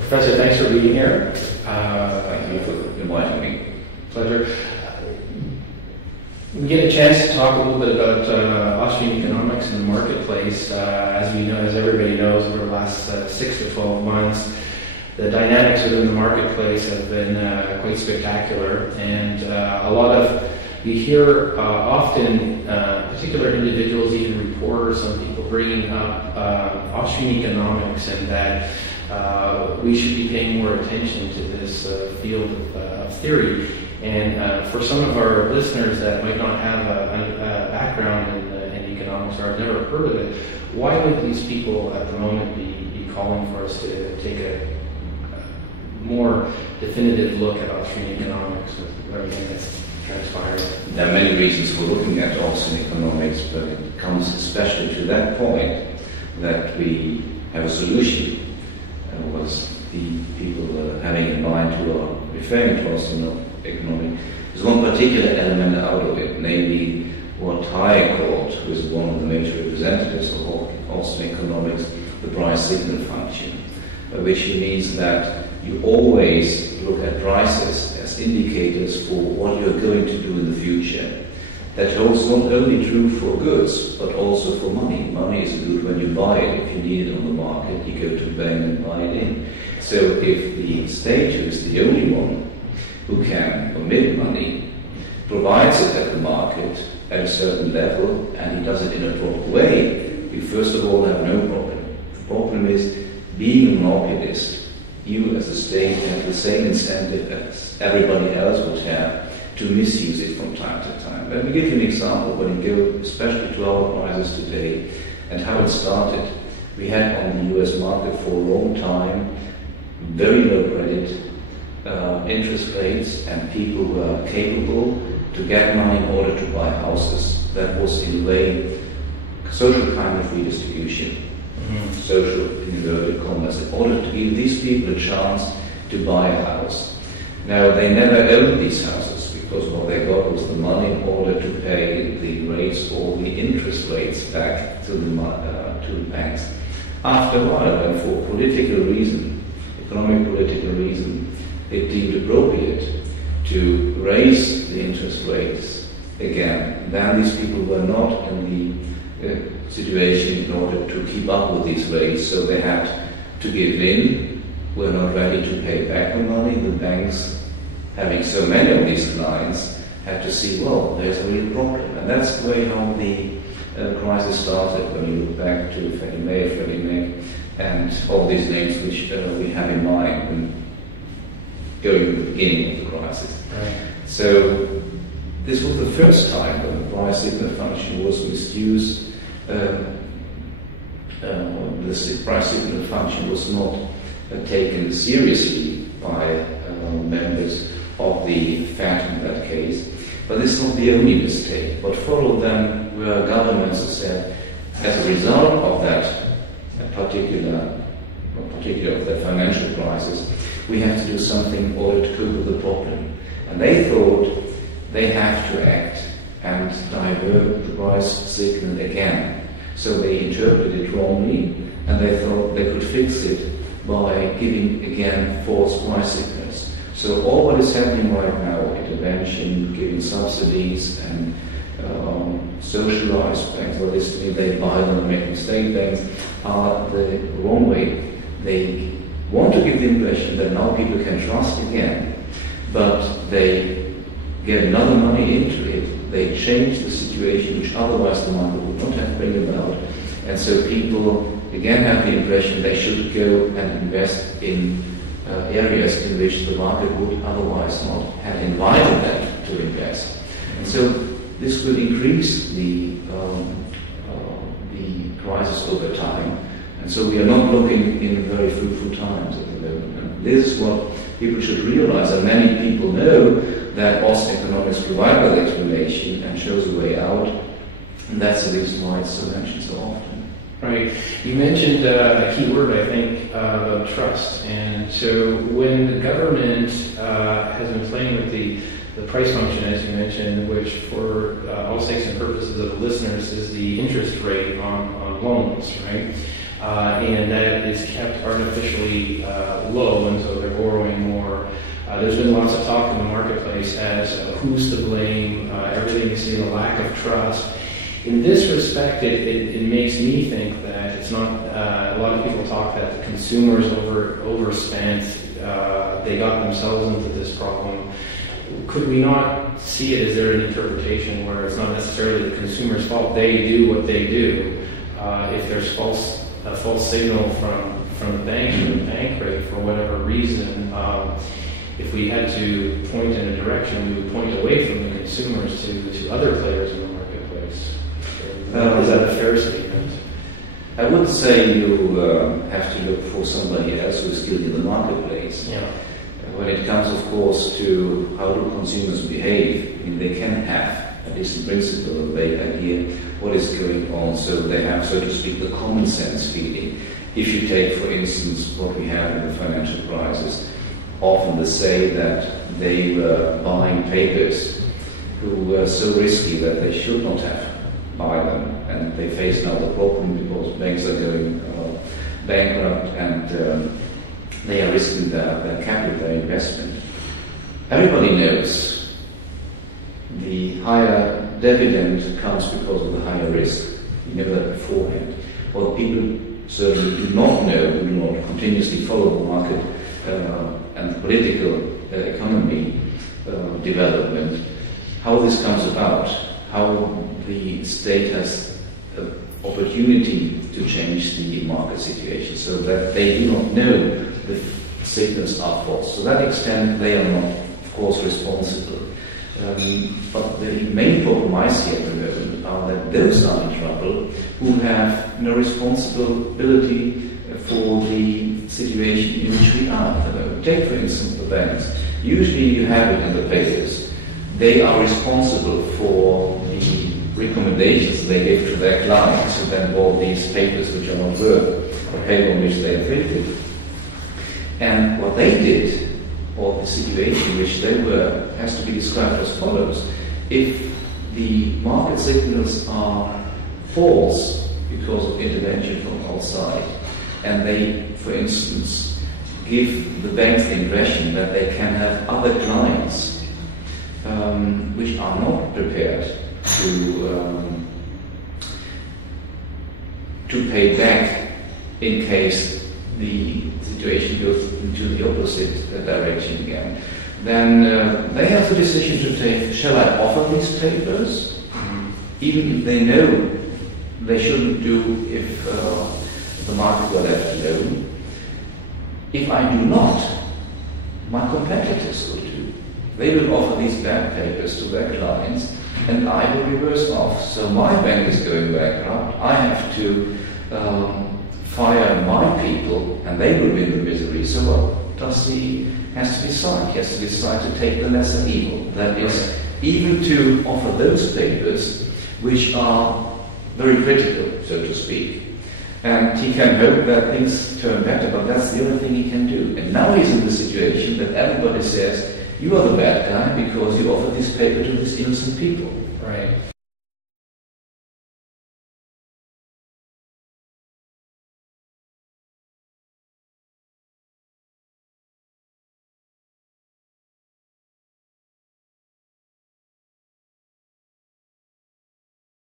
Professor, thanks for being here. Thank you for inviting me. Pleasure. We get a chance to talk a little bit about Austrian economics and the marketplace. As we know, as everybody knows, over the last 6 to 12 months, the dynamics within the marketplace have been quite spectacular, and we hear often particular individuals, even reporters, some people bringing up Austrian economics and that we should be paying more attention to this field of theory. And for some of our listeners that might not have a background in economics or have never heard of it, why would these people at the moment be calling for us to take a more definitive look at Austrian economics with everything that's transpired? There are many reasons for looking at Austrian economics, but it comes especially to that point that we have a solution. What the people having in mind who are referring to Austrian economics is one particular element out of it, namely what Hayek called, who is one of the major representatives of Austrian economics, the price signal function, which means that you always look at prices as indicators for what you're going to do in the future. That holds not only true for goods, but also for money. Money is good when you buy it. If you need it on the market, you go to the bank and buy it in. So if the state, who is the only one who can emit money, provides it at the market at a certain level, and he does it in a proper way, we first of all have no problem. The problem is, being a monopolist, you as a state have the same incentive as everybody else would have to misuse it from time to time. Let me give you an example when you go especially to our prices today and how it started. We had on the US market for a long time very low credit interest rates, and people were capable to get money in order to buy houses. That was in a way social kind of redistribution. Social in inverted commas, in order to give these people a chance to buy a house. Now, they never owned these houses because what they got was the money in order to pay the rates or the interest rates back to the banks. After a while, and for political reason, economic political reason, it deemed appropriate to raise the interest rates again. Then these people were not in the situation in order to keep up with these rates, so they had to give in, were not ready to pay back the money. The banks, having so many of these clients, had to see, well, there's a real problem. And that's the way how the crisis started, when you look back to Fannie Mae, and all these names which we have in mind when going to the beginning of the crisis. Right. So this was the first time when the price signal function was misused. The price signal function was not taken seriously by members of the Fed in that case. But this is not the only mistake. What followed then were governments who said, as a result of that particular of the financial crisis, we have to do something in order to cope with the problem. And they thought they have to act and divert the price signal again. So they interpreted it wrongly, and they thought they could fix it by giving again false price signals. So all what is happening right now, intervention, giving subsidies, and socialized banks, or this means they buy them and make mistake banks, are the wrong way. They want to give the impression that now people can trust again, but they get another money into it. They change the situation which otherwise the market would not have bring about, and so people again have the impression they should go and invest in areas in which the market would otherwise not have invited them to invest. And so this will increase the prices over time, and so we are not looking in very fruitful times at the moment. And this is what people should realize, and many people know that Austrian economics provide that explanation and shows a way out, and that's the reason why it's so mentioned so often. Right. You mentioned a key word, I think, about trust. And so when the government has been playing with the price function, as you mentioned, which for all sakes and purposes of the listeners is the interest rate on loans, right? and that is kept artificially low, and so they're borrowing more. There's been lots of talk in the marketplace as who's to blame, everything you see, the lack of trust. In this respect, it makes me think that it's not, a lot of people talk that the consumers overspent, they got themselves into this problem. Could we not see it, is there an interpretation where it's not necessarily the consumer's fault, they do what they do? If there's a false signal from the bank, from the bank rate for whatever reason, if we had to point in a direction, we would point away from the consumers to other players in the marketplace. Is that a fair statement? I would say you have to look for somebody else who is still in the marketplace. Yeah. When it comes, of course, to how do consumers behave, I mean, they can have, at least in principle, a vague idea what is going on, so they have, so to speak, the common sense feeling. If you take, for instance, what we had in the financial crisis, often they say that they were buying papers who were so risky that they should not have buy them, and they face now the problem because banks are going bankrupt and they are risking their capital, their investment. Everybody knows the higher dividend comes because of the higher risk. You know that beforehand. What people certainly do not know, who do not continuously follow the market and the political economy development, how this comes about, how the state has an opportunity to change the market situation, so that they do not know the signals are false. To that extent, they are not, of course, responsible. But the main problem I see at the moment are that those are in trouble who have no responsibility for the situation in which we are at the moment. Take, for instance, the banks. Usually you have it in the papers. They are responsible for the recommendations they give to their clients who then bought these papers which are not worth the paper on which they are printed. And what they did, or the situation in which they were, has to be described as follows. If the market signals are false because of intervention from outside, and they, for instance, give the banks the impression that they can have other clients which are not prepared to pay back in case the situation goes into the opposite direction again, then they have the decision to take, shall I offer these papers, even if they know they shouldn't do if the market were left alone. If I do not, my competitors will do. They will offer these bad papers to their clients, and I will be worse off. So my bank is going bankrupt. I have to fire my people, and they will be in the misery. So what does he has to decide? He has to decide to take the lesser evil. That is, even to offer those papers which are very critical, so to speak. And he can hope that things turn better, but that's the only thing he can do. And now he's in the situation that everybody says, you are the bad guy because you offered this paper to these innocent people. Right.